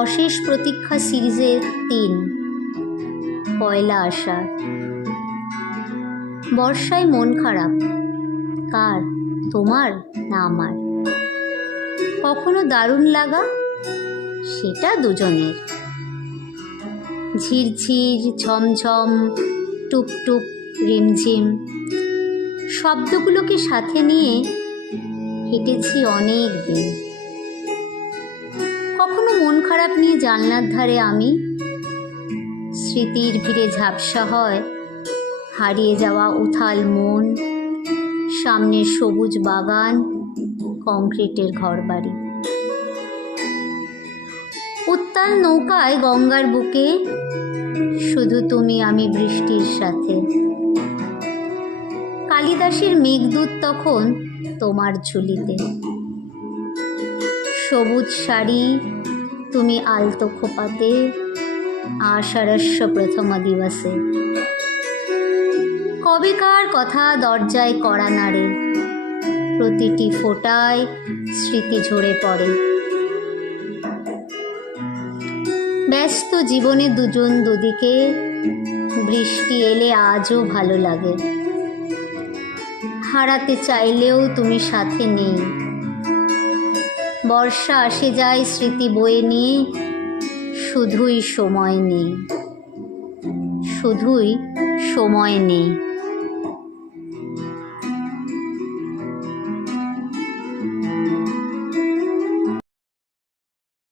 অশেষ প্রতীক্ষা সিরিজের ৩ পয়লা আষাঢ়। বর্ষায় মন খারাপ কার, তোমার না আমার? কখনো দারুণ লাগা, সেটা দুজনের। ঝিরঝির, ঝমঝম, টুপটুপ, রিমঝিম শব্দগুলোকে সাথে নিয়ে হেঁটেছি অনেক দিন। কখনো মন খারাপ নিয়ে জানলার ধারে আমি, স্মৃতির ভিড়ে ঝাপসা হয় হারিয়ে যাওয়া উথাল মন, সামনের সবুজ বাগান, কংক্রিটের ঘরবাড়ি। উত্তাল নৌকায় গঙ্গার বুকে, শুধু তুমি আমি বৃষ্টির সাথে। কালিদাসের মেঘদূত তখন তোমার ঝুলিতে। সবুজ শাড়ি, তুমি আলতো খোপাতে, আষাঢ়স্য প্রথম দিবসে। কবেকার কথা দরজায় কড়া নাড়ে, প্রতিটি ফোঁটায় স্মৃতি ঝরে পড়ে। ব্যস্ত জীবনে দুজন দুদিকে, বৃষ্টি এলে আজও ভালো লাগে। হারাতে চাইলেও তুমি সাথে নেই। বর্ষা আসে যায় স্মৃতি বয়ে নিয়ে, শুধুই সময় নেই, শুধুই সময় নেই।